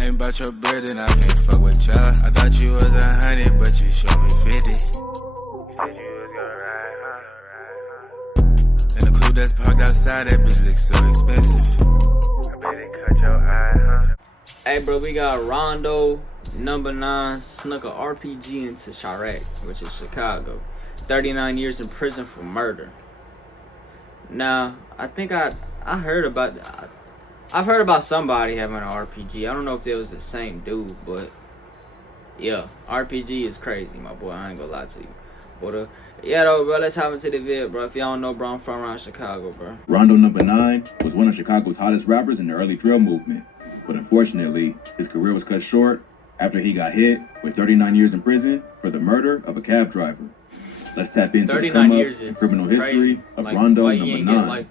Ain't about your bread and I can't fuck with ya. I thought you was 100, but you showed me 50. You said you was gonna ride, huh? And the coupe that's parked outside, that bitch looks so expensive. I bet it cut your eye, huh? Hey, bro, we got RondoNumbaNine snuck a RPG into Chiraq, which is Chicago. 39 years in prison for murder. Now, I think I've heard about somebody having an RPG. I don't know if it was the same dude, but yeah, RPG is crazy, my boy. I ain't gonna lie to you. But yeah, though, bro, let's hop into the vid, bro. If y'all don't know, bro, I'm from around Chicago, bro. RondoNumbaNine was one of Chicago's hottest rappers in the early drill movement, but unfortunately, his career was cut short after he got hit with 39 years in prison for the murder of a cab driver. Let's tap into the come-up and criminal history of RondoNumbaNine.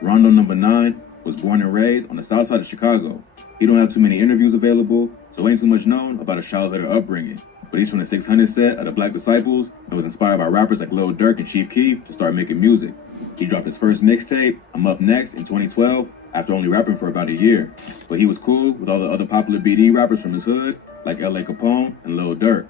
RondoNumbaNine was born and raised on the south side of Chicago. He don't have too many interviews available, so ain't too much known about his childhood or upbringing. But he's from the 600 set of the Black Disciples and was inspired by rappers like Lil Durk and Chief Keef to start making music. He dropped his first mixtape, I'm Up Next, in 2012, after only rapping for about a year. But he was cool with all the other popular BD rappers from his hood, like L.A. Capone and Lil Durk.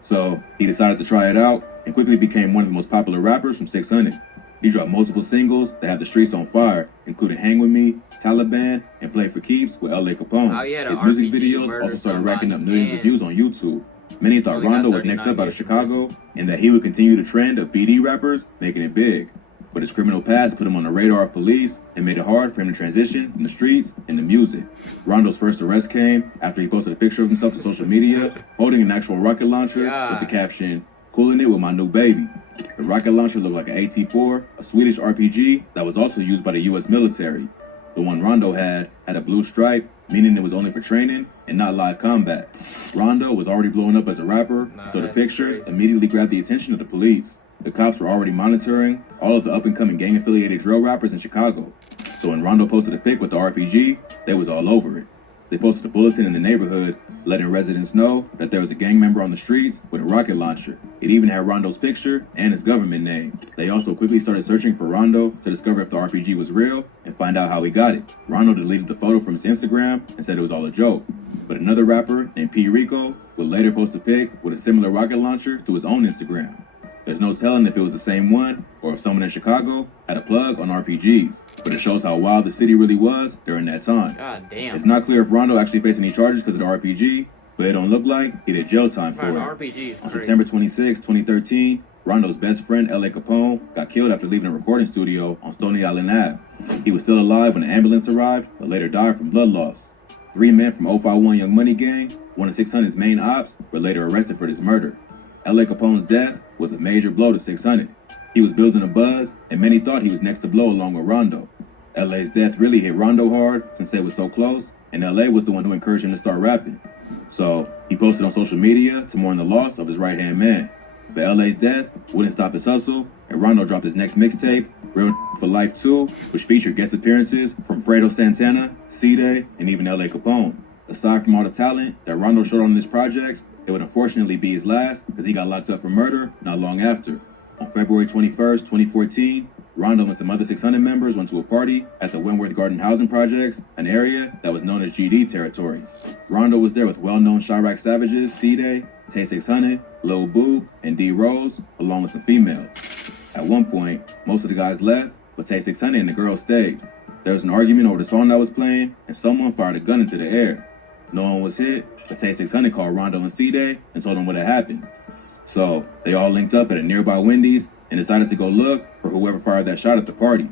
So he decided to try it out and quickly became one of the most popular rappers from 600. He dropped multiple singles that had the streets on fire, including Hang With Me, Taliban, and Play For Keeps with L.A. Capone. His music videos also started racking up millions of views on YouTube. Many thought Rondo was next up out of Chicago and that he would continue the trend of BD rappers making it big. But his criminal past put him on the radar of police and made it hard for him to transition from the streets into music. Rondo's first arrest came after he posted a picture of himself to social media holding an actual rocket launcher with the caption, "Cooling it with my new baby." The rocket launcher looked like an AT-4, a Swedish RPG that was also used by the U.S. military. The one Rondo had a blue stripe, meaning it was only for training and not live combat. Rondo was already blowing up as a rapper, so the pictures immediately grabbed the attention of the police. The cops were already monitoring all of the up-and-coming gang-affiliated drill rappers in Chicago. So when Rondo posted a pic with the RPG, they was all over it. They posted a bulletin in the neighborhood, letting residents know that there was a gang member on the streets with a rocket launcher. It even had Rondo's picture and his government name. They also quickly started searching for Rondo to discover if the RPG was real and find out how he got it. Rondo deleted the photo from his Instagram and said it was all a joke. But another rapper named P. Rico would later post a pic with a similar rocket launcher to his own Instagram. There's no telling if it was the same one or if someone in Chicago had a plug on RPGs, but it shows how wild the city really was during that time. God damn. It's not clear if Rondo actually faced any charges because of the RPG, but it don't look like he did jail time for it. On September 26, 2013, Rondo's best friend, L.A. Capone, got killed after leaving a recording studio on Stony Island Ave. He was still alive when the ambulance arrived, but later died from blood loss. 3 men from 051 Young Money Gang, one of 600's main ops, were later arrested for this murder. L.A. Capone's death was a major blow to 600. He was building a buzz, and many thought he was next to blow along with Rondo. L.A.'s death really hit Rondo hard since they were so close, and L.A. was the one who encouraged him to start rapping. So he posted on social media to mourn the loss of his right-hand man. But L.A.'s death wouldn't stop his hustle, and Rondo dropped his next mixtape, Real for Life 2, which featured guest appearances from Fredo Santana, C-Day, and even L.A. Capone. Aside from all the talent that Rondo showed on this project, it would unfortunately be his last because he got locked up for murder not long after. On February 21st, 2014, Rondo and some other 600 members went to a party at the Wentworth Garden Housing Projects, an area that was known as GD territory. Rondo was there with well-known Chiraq savages C-Day, Tay 600, Lil Boo, and D Rose, along with some females. At one point, most of the guys left, but Tay 600 and the girls stayed. There was an argument over the song that was playing, and someone fired a gun into the air. No one was hit, but Tay 600 called Rondo and C-Day and told them what had happened. So they all linked up at a nearby Wendy's and decided to go look for whoever fired that shot at the party.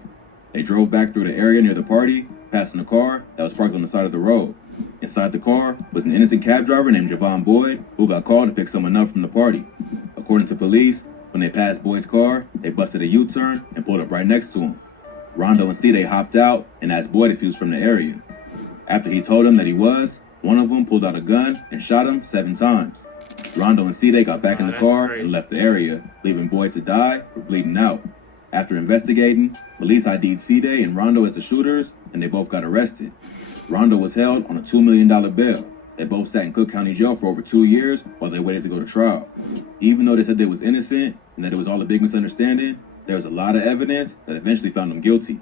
They drove back through the area near the party, passing a car that was parked on the side of the road. Inside the car was an innocent cab driver named Javon Boyd, who got called to pick someone up from the party. According to police, when they passed Boyd's car, they busted a U-turn and pulled up right next to him. Rondo and C-Day hopped out and asked Boyd if he was from the area. After he told them that he was, one of them pulled out a gun and shot him 7 times. Rondo and C-Day got back in the car and left the area, leaving Boyd to die or bleeding out. After investigating, police ID'd C-Day and Rondo as the shooters, and they both got arrested. Rondo was held on a $2 million bail. They both sat in Cook County Jail for over 2 years while they waited to go to trial. Even though they said they was innocent and that it was all a big misunderstanding, There was a lot of evidence that eventually found him guilty.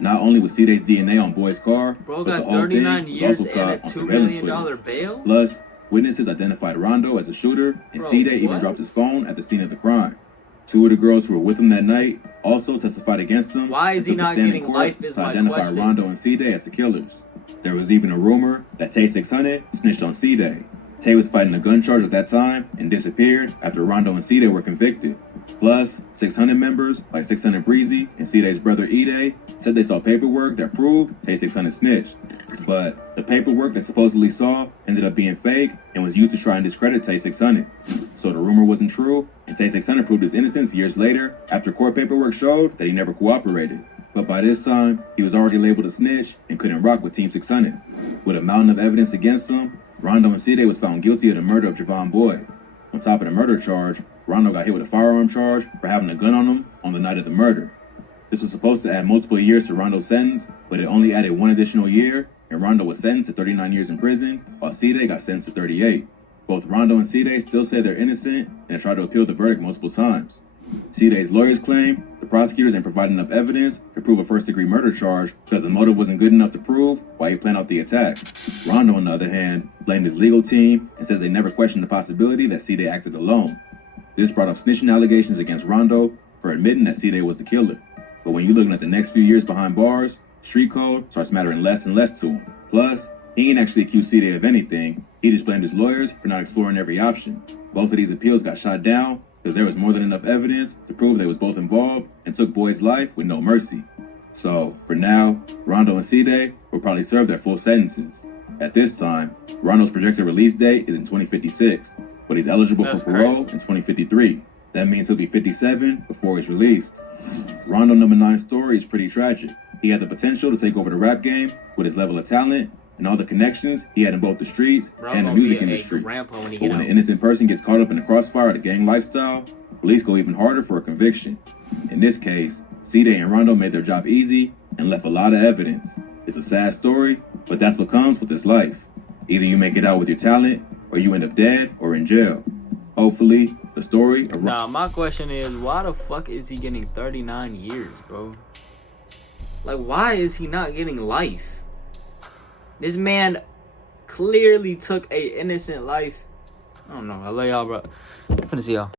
Not only was C-Day's DNA on Boyd's car, bro but got the whole 39 thing was years also and caught a on $2 surveillance million footage. bail? Plus, witnesses identified Rondo as the shooter, and Bro, C-Day even what? dropped his phone at the scene of the crime. Two of the girls who were with him that night also testified against him. Why is he and took a not stand in getting court life is to my identify question. Rondo and C-Day as the killers. There was even a rumor that Tay 600 snitched on C-Day. Tay was fighting a gun charge at that time and disappeared after Rondo and C-Day were convicted. Plus, 600 members, like 600 Breezy and C-Day's brother E-Day, said they saw paperwork that proved Tay 600 snitched. But the paperwork they supposedly saw ended up being fake and was used to try and discredit Tay 600. So the rumor wasn't true, and Tay 600 proved his innocence years later after court paperwork showed that he never cooperated. But by this time, he was already labeled a snitch and couldn't rock with Team 600. With a mountain of evidence against him, Rondo and C-Day was found guilty of the murder of Javon Boyd. On top of the murder charge, Rondo got hit with a firearm charge for having a gun on him on the night of the murder. This was supposed to add multiple years to Rondo's sentence, but it only added one additional year, and Rondo was sentenced to 39 years in prison, while C-Day got sentenced to 38. Both Rondo and C-Day still say they're innocent and have tried to appeal the verdict multiple times. C-Day's lawyers claim the prosecutors ain't provided enough evidence to prove a first-degree murder charge because the motive wasn't good enough to prove why he planned out the attack. Rondo, on the other hand, blamed his legal team and says they never questioned the possibility that C-Day acted alone. This brought up snitching allegations against Rondo for admitting that C-Day was the killer. But when you're looking at the next few years behind bars, street code starts mattering less and less to him. Plus, he ain't actually accused C-Day of anything, he just blamed his lawyers for not exploring every option. Both of these appeals got shot down because there was more than enough evidence to prove they was both involved and took Boyd's life with no mercy. So, for now, Rondo and C-Day will probably serve their full sentences. At this time, Rondo's projected release date is in 2056, but he's eligible for parole in 2053. That means he'll be 57 before he's released. RondoNumbaNine's story is pretty tragic. He had the potential to take over the rap game with his level of talent and all the connections he had in both the streets and the music industry. But when an innocent person gets caught up in the crossfire of the gang lifestyle, police go even harder for a conviction. In this case, C-Day and Rondo made their job easy and left a lot of evidence. It's a sad story, but that's what comes with this life. Either you make it out with your talent, or you end up dead or in jail. Hopefully, the story of Nah, my question is, why the fuck is he getting 39 years, bro? Like, why is he not getting life? This man clearly took a innocent life. I don't know. I love y'all, bro. I'm finna see y'all.